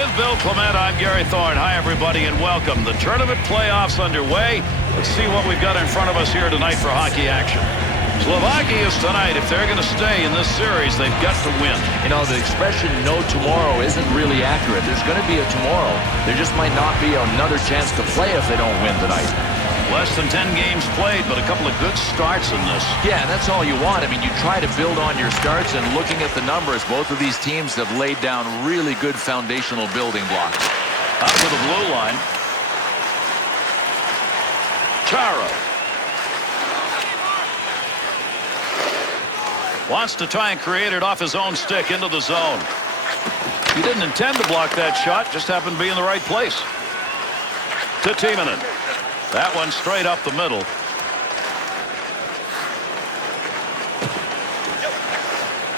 With Bill Clement, I'm Gary Thorne. Hi, everybody, and welcome. The tournament playoffs underway. Let's see what we've got in front of us here tonight for hockey action. Slovakia is tonight. If they're going to stay in this series, they've got to win. You know, the expression "no tomorrow" isn't really accurate. There's going to be a tomorrow. There just might not be another chance to play if they don't win tonight. Less than 10 games played, but a couple of good starts in this. Yeah, that's all you want. I mean, you try to build on your starts, and looking at the numbers, both of these teams have laid down really good foundational building blocks. Up to the blue line. Chara. Wants to try and create it off his own stick into the zone. He didn't intend to block that shot, just happened to be in the right place. To Timonen. That one straight up the middle.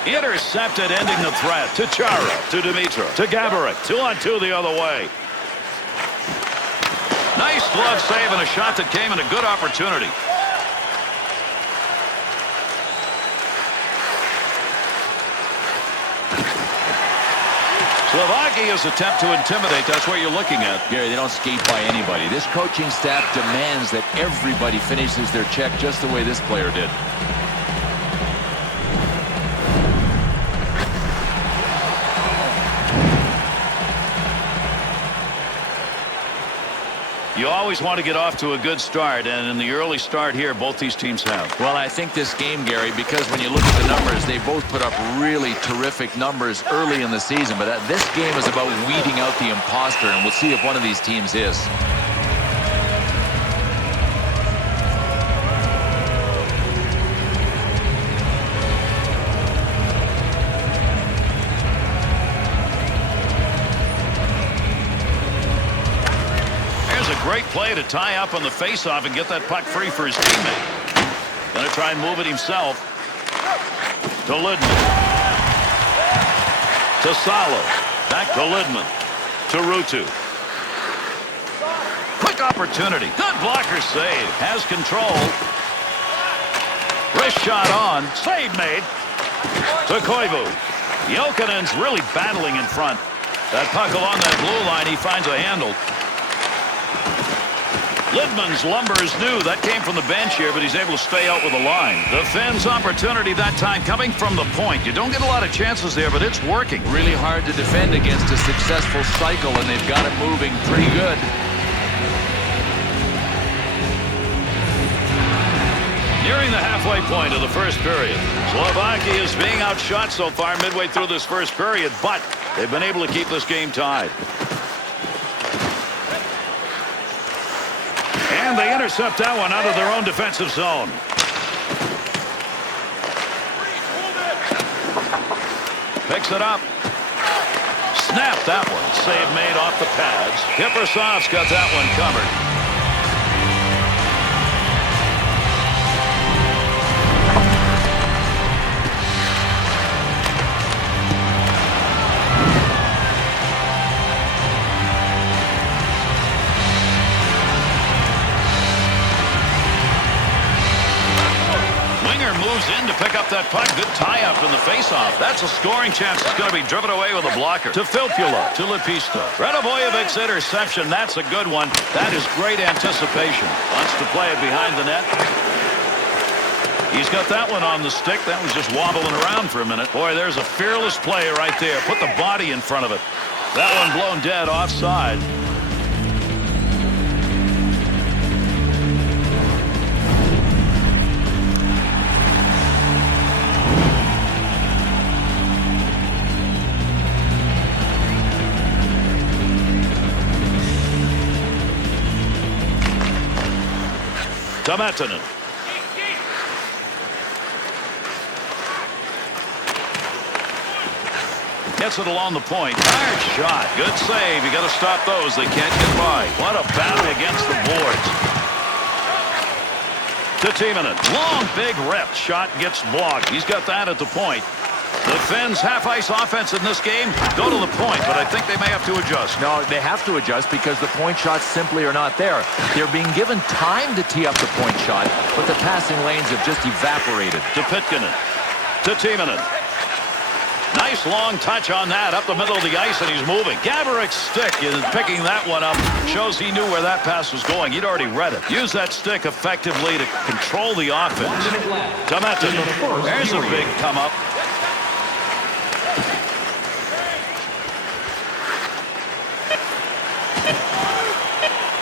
Intercepted, ending the threat. To Chara. To Dimitra. To Gaborik. 2-on-2 the other way. Nice glove save and a shot that came in a good opportunity. Slovakia's attempt to intimidate, that's what you're looking at. Gary, they don't skate by anybody. This coaching staff demands that everybody finishes their check just the way this player did. You always want to get off to a good start, and in the early start here, both these teams have. Well, I think this game, Gary, because when you look at the numbers, they both put up really terrific numbers early in the season, but this game is about weeding out the imposter, and we'll see if one of these teams is. Great play to tie up on the faceoff and get that puck free for his teammate. Going to try and move it himself. To Lidman. To Salo. Back to Lidman. To Ruutu. Quick opportunity. Good blocker save. Has control. Wrist shot on. Save made. To Koivu. Jokinen's really battling in front. That puck along that blue line, he finds a handle. Lidman's lumber is new. That came from the bench here, but he's able to stay out with the line. The Finns' opportunity that time coming from the point. You don't get a lot of chances there, but it's working. Really hard to defend against a successful cycle, and they've got it moving pretty good. Nearing the halfway point of the first period. Slovakia is being outshot so far midway through this first period, but they've been able to keep this game tied. And they intercept that one out of their own defensive zone. Picks it up. Snapped that one. Save made off the pads. Kiprusoff's got that one covered. Moves in to pick up that puck. Good tie-up in the face-off. That's a scoring chance. It's going to be driven away with a blocker. To Filppula. To Lepista. Radovojevic's interception. That's a good one. That is great anticipation. Wants to play it behind the net. He's got that one on the stick. That was just wobbling around for a minute. Boy, there's a fearless play right there. Put the body in front of it. That one blown dead offside. Tomatonen. Gets it along the point. Hard shot. Good save. You got to stop those. They can't get by. What a battle against the boards. To Timonen. Long, big rep. Shot gets blocked. He's got that at the point. The Finns' half-ice offense in this game go to the point, but I think they may have to adjust. No, they have to adjust because the point shots simply are not there. They're being given time to tee up the point shot, but the passing lanes have just evaporated. To Pitkanen. To Timonen. Nice Nice long touch on that up the middle of the ice, and he's moving. Gaborek's stick is picking that one up. Shows he knew where that pass was going. He'd already read it. Use that stick effectively to control the offense. Tomatin. There's a big come up.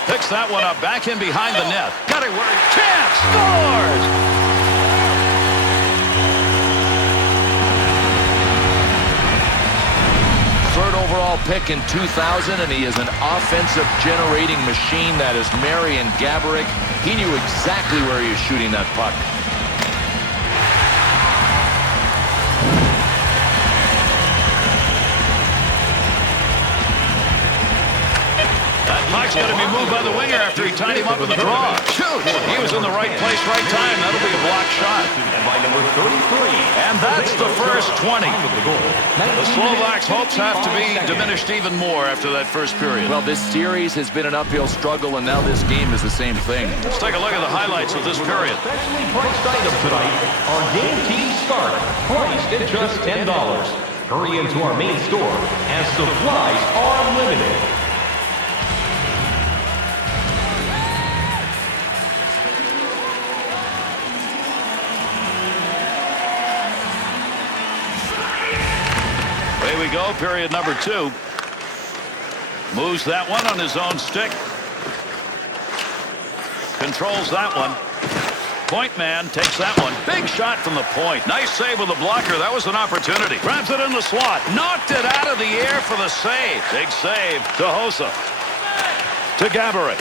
Picks that one up, back in behind the net. Got it where chance scores! Third overall pick in 2000, and he is an offensive generating machine. That is Marian Gaborik. He knew exactly where he was shooting that puck. Puck's going to be moved by the winger after he tied him up in the draw. Shoot! He was in the right place, right time. That'll be a block shot. And by number 33. And that's the first 20. The Slovaks' hopes have to be diminished even more after that first period. Well, this series has been an uphill struggle, and now this game is the same thing. Let's take a look at the highlights of this period. Specially priced items tonight are game team start, priced at just $10. Hurry into our main store as supplies are limited. Away we go, period number 2. Moves that one on his own stick. Controls that one. Point man takes that one. Big shot from the point. Nice save with the blocker. That was an opportunity. Grabs it in the slot. Knocked it out of the air for the save. Big save to Hossa. To Gaborik.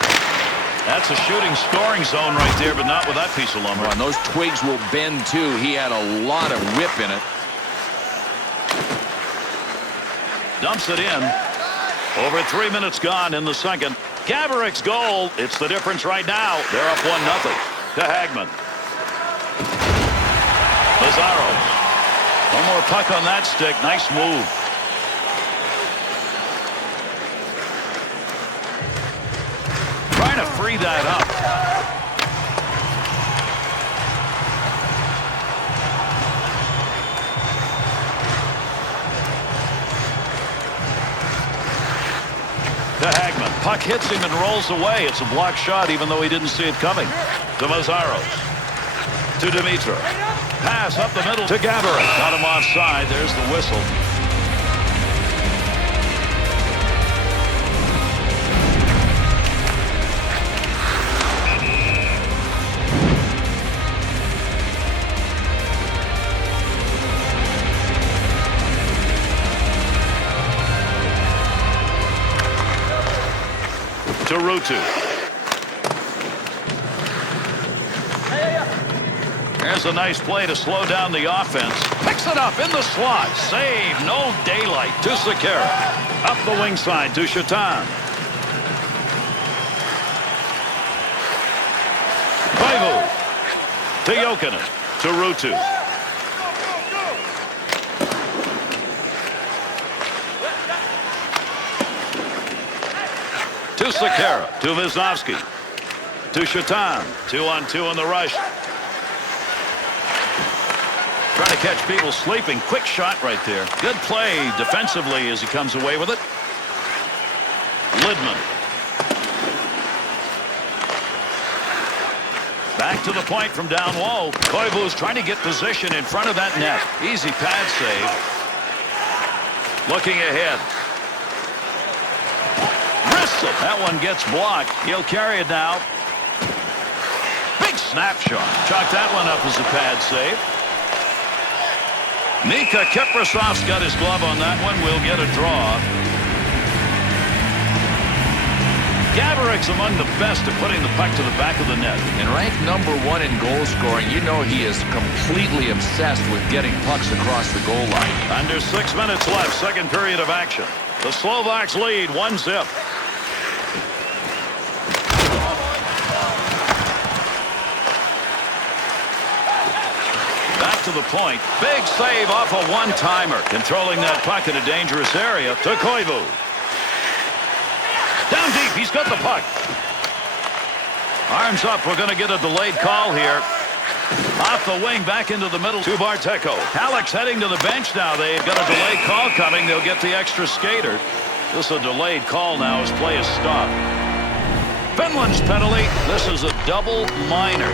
That's a shooting scoring zone right there, but not with that piece of lumber. And those twigs will bend too. He had a lot of whip in it. Dumps it in. Over 3 minutes gone in the second. Gaborik's goal. It's the difference right now. They're up 1-0. To Hagman. Lazaro. One more puck on that stick. Nice move. Trying to free that up. To Hagman. Puck hits him and rolls away. It's a block shot even though he didn't see it coming. To Mazzaros. To Dimitra. Pass up the middle to Gaborik. Got him offside. There's the whistle. To Ruutu. There's a nice play to slow down the offense. Picks it up in the slot. Save. No daylight. To Sekera. Up the wing side to Shatan. Koivu. To Jokinen. To Ruutu. To Sekera. To Wisnowski. To Shatan. 2-on-2 in the rush. Trying to catch people sleeping. Quick shot right there. Good play defensively as he comes away with it. Lidman. Back to the point from down low. Koivu's trying to get position in front of that net. Easy pad save. Looking ahead. Wristle. That one gets blocked. He'll carry it now. Big snapshot. Chalk that one up as a pad save. Nika Kiprasov's got his glove on that one. We'll get a draw. Gaborik's among the best at putting the puck to the back of the net. And ranked number 1 in goal scoring, you know he is completely obsessed with getting pucks across the goal line. Under 6 minutes left, second period of action. The Slovaks lead 1-0. Back to the point. Big save off a one-timer. Controlling that puck in a dangerous area to Koivu. Down deep. He's got the puck. Arms up. We're going to get a delayed call here. Off the wing, back into the middle to Barteco. Halleck's heading to the bench now. They've got a delayed call coming. They'll get the extra skater. This is a delayed call now as play is stopped. Finland's penalty. This is a double minor.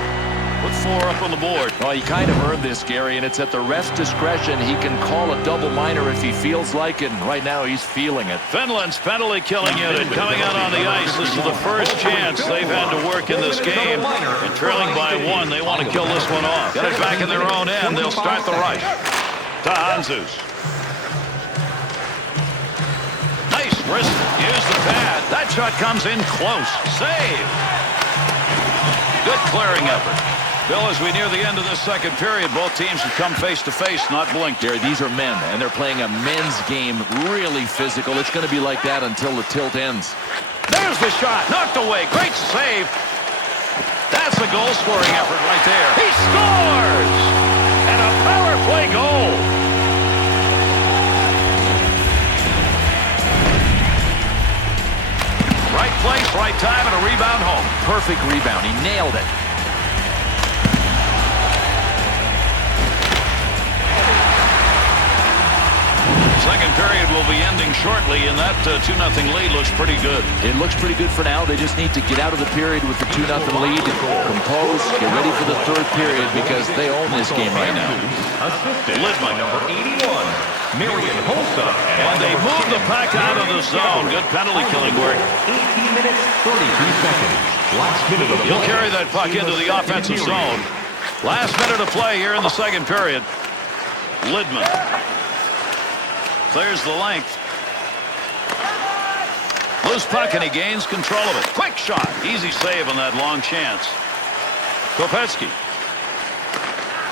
Put 4 up on the board. Well, he kind of earned this, Gary, and it's at the ref's discretion. He can call a double minor if he feels like it, and right now he's feeling it. Finland's penalty killing unit coming out on the ice. This is the first chance they've had to work in this game. And trailing by 1, they want to kill this one off. Get it back in their own end. They'll start the rush. To Hanzus. Nice wrist. Use the pad. That shot comes in close. Save. Good clearing effort. Bill, as we near the end of this second period, both teams have come face-to-face, not blinked. Gary, these are men, and they're playing a men's game, really physical. It's going to be like that until the tilt ends. There's the shot. Knocked away. Great save. That's a goal-scoring effort right there. He scores! And a power play goal. Right place, right time, and a rebound home. Perfect rebound. He nailed it. Second period will be ending shortly, and that 2-0 lead looks pretty good. It looks pretty good for now. They just need to get out of the period with the 2-0 lead, compose, get ready for the third period because they own this game right now. Assisted by number 81, Marian Hossa. And they move the puck out of the zone. Good penalty killing work. 18 minutes, 32 seconds. Last minute of He'll play. carry that puck into the offensive zone. Last minute of play here in the second period. Lidman clears the length. Loose puck, and he gains control of it. Quick shot. Easy save on that long chance. Kopetsky.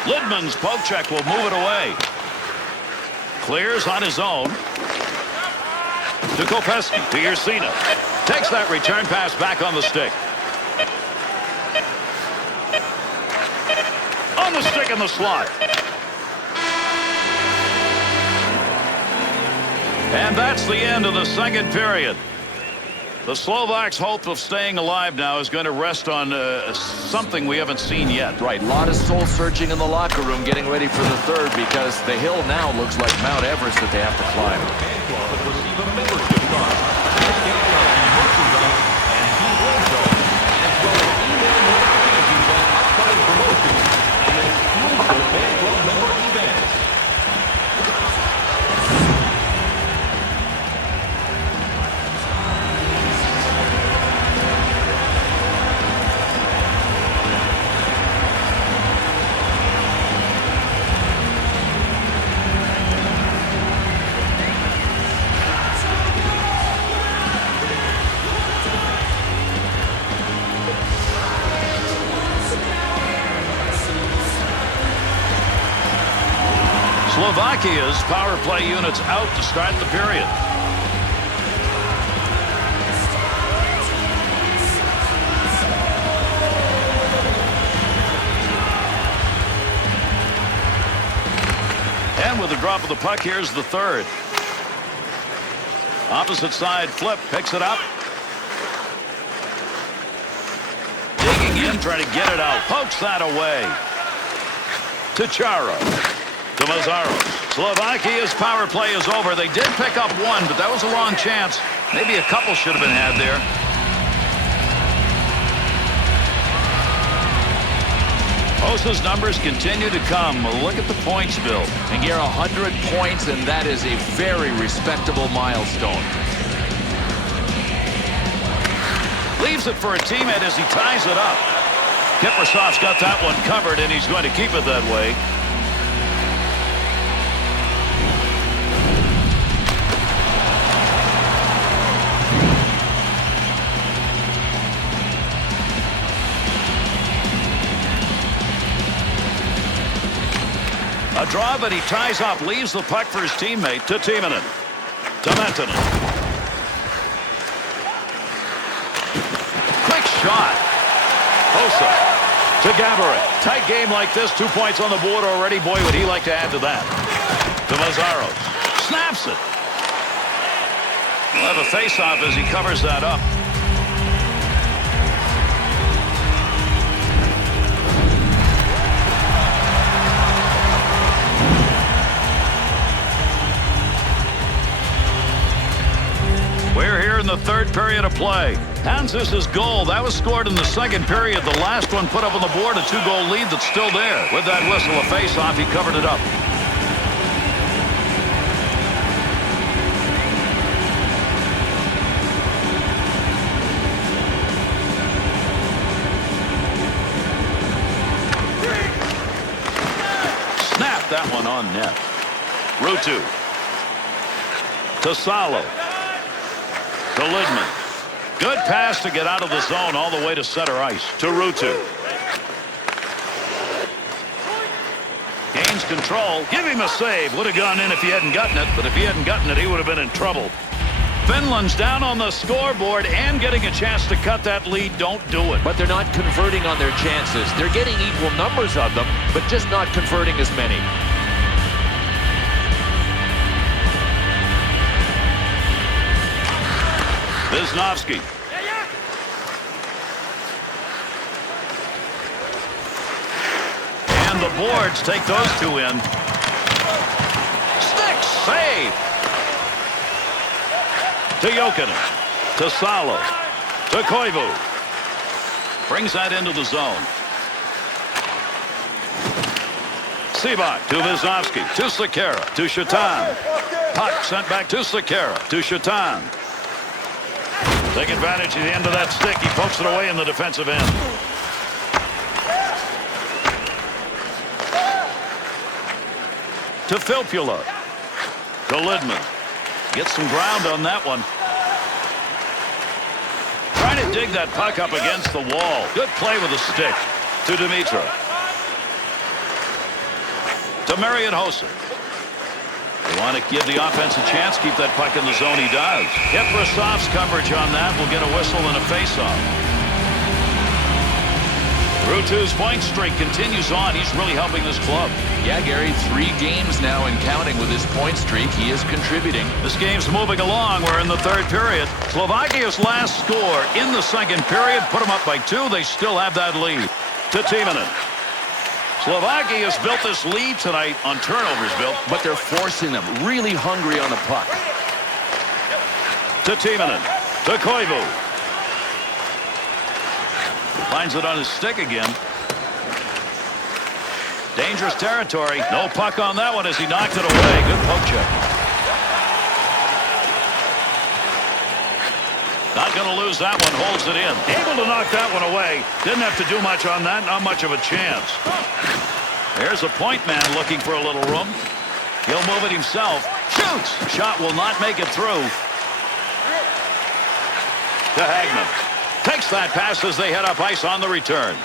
Lidman's poke check will move it away. Clears on his own. To Kopetsky. To Yersina. Takes that return pass back on the stick. On the stick in the slot. And that's the end of the second period. The Slovaks' hope of staying alive now is going to rest on something we haven't seen yet. Right, a lot of soul searching in the locker room getting ready for the third because the hill now looks like Mount Everest that they have to climb. Receive a membership card, discount on merchandise and team logo, as well as email notifications on upcoming promotions and exclusive fan club member events. Slovakia's power play units out to start the period. And with the drop of the puck, here's the third. Opposite side flip, picks it up. Digging in, trying to get it out. Pokes that away. To Chara. To Mazzaro. Slovakia's power play is over. They did pick up one, but that was a long chance. Maybe a couple should have been had there. Hossa's numbers continue to come. Look at the points, Bill. And Gary, 100 points, and that is a very respectable milestone. Leaves it for a teammate as he ties it up. Kiprasov's got that one covered, and he's going to keep it that way. A draw, but he ties up, leaves the puck for his teammate to Timonen. To Mentanen. Quick shot. Hossa to Gaborik. Tight game like this, 2 points on the board already. Boy, would he like to add to that. To Mazzaro. Snaps it. We'll have a face-off as he covers that up. period of play. Hands this is goal. That was scored in the second period. The last one put up on the board, a 2-goal lead that's still there. With that whistle, a face-off, he covered it up. Snap that one on net. Rutu. To Salo. To Lidman. Good pass to get out of the zone all the way to center ice. To Rutu. Gains control. Give him a save. Would have gone in if he hadn't gotten it, but if he hadn't gotten it, he would have been in trouble. Finland's down on the scoreboard and getting a chance to cut that lead. Don't do it. But they're not converting on their chances. They're getting equal numbers of them, but just not converting as many. Wisniewski. And the boards take those two in. Stick save. To Jokinen. To Salo. To Koivu. Brings that into the zone. Seabach to Wisniewski. To Sekera. To Shatan. Puck sent back to Sekera. To Shatan. Take advantage of the end of that stick. He pokes it away in the defensive end. To Filppula. To Lidman. Gets some ground on that one. Trying to dig that puck up against the wall. Good play with a stick. To Dimitra. To Marian Hossa. They want to give the offense a chance, keep that puck in the zone. He does. Ibrasov's coverage on that will get a whistle and a faceoff. Rutu's point streak continues on. He's really helping this club. Yeah, Gary, 3 games now and counting with his point streak. He is contributing. This game's moving along. We're in the third period. Slovakia's last score in the second period put them up by 2. They still have that lead. To Timonen. Slovakia has built this lead tonight on turnovers, Bill. But they're forcing them. Really hungry on the puck. To Timonen. To Koivu. Finds it on his stick again. Dangerous territory. No puck on that one as he knocked it away. Good poke check. Not going to lose that one. Holds it in. Able to knock that one away. Didn't have to do much on that. Not much of a chance. There's a point man looking for a little room. He'll move it himself. Shoots. Shot will not make it through. To Hagman. Takes that pass as they head up ice on the return.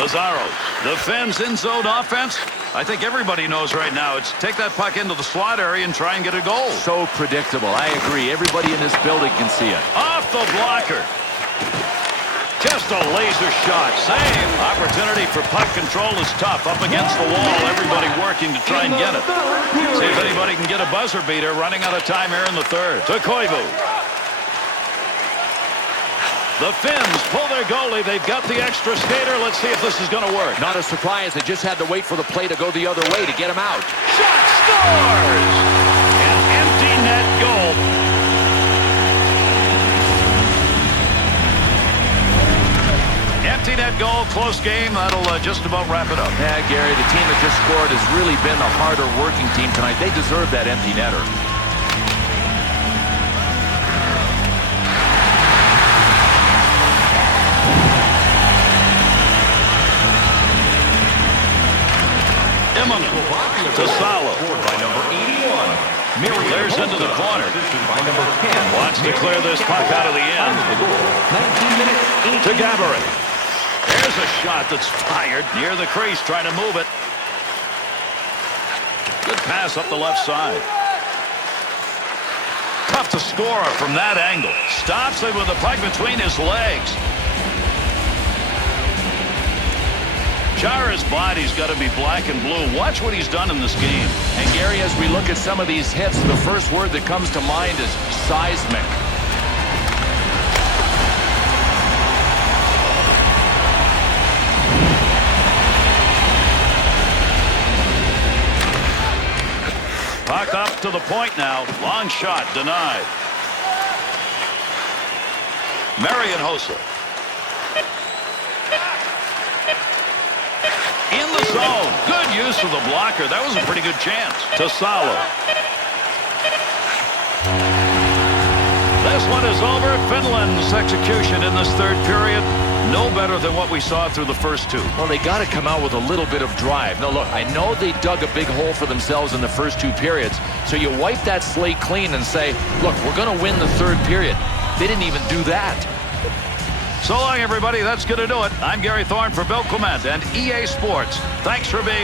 Mazzaro. The Finns in zone offense. I think everybody knows right now it's take that puck into the slot area and try and get a goal. So predictable. I agree. Everybody in this building can see it. Off the blocker. Just a laser shot. Save. Opportunity for puck control is tough. Up against the wall. Everybody working to try and get it. See if anybody can get a buzzer beater. Running out of time here in the third. To Koivu. The Finns pull their goalie. They've got the extra skater. Let's see if this is going to work. Not a surprise. They just had to wait for the play to go the other way to get him out. Shot scores! An empty net goal. Empty net goal, close game. That'll just about wrap it up. Yeah, Gary, the team that just scored has really been the harder working team tonight. They deserve that empty netter. To Salo. By number 81. Clears into the corner. By number 10. Wants to clear this puck out of the end. 19 minutes. To Gaborik. There's a shot that's fired near the crease, trying to move it. Good pass up the left side. Tough to score from that angle. Stops it with the puck between his legs. Chara's body's got to be black and blue. Watch what he's done in this game. And Gary, as we look at some of these hits, the first word that comes to mind is seismic. Puck up to the point now. Long shot denied. Marian Hossa. In the zone. Good use of the blocker. That was a pretty good chance. To Salo. This one is over. Finland's execution in this third period. No better than what we saw through the first two. Well, they got to come out with a little bit of drive. Now, look, I know they dug a big hole for themselves in the first two periods. So you wipe that slate clean and say, look, we're going to win the third period. They didn't even do that. So long, everybody. That's going to do it. I'm Gary Thorne for Bill Clement and EA Sports. Thanks for being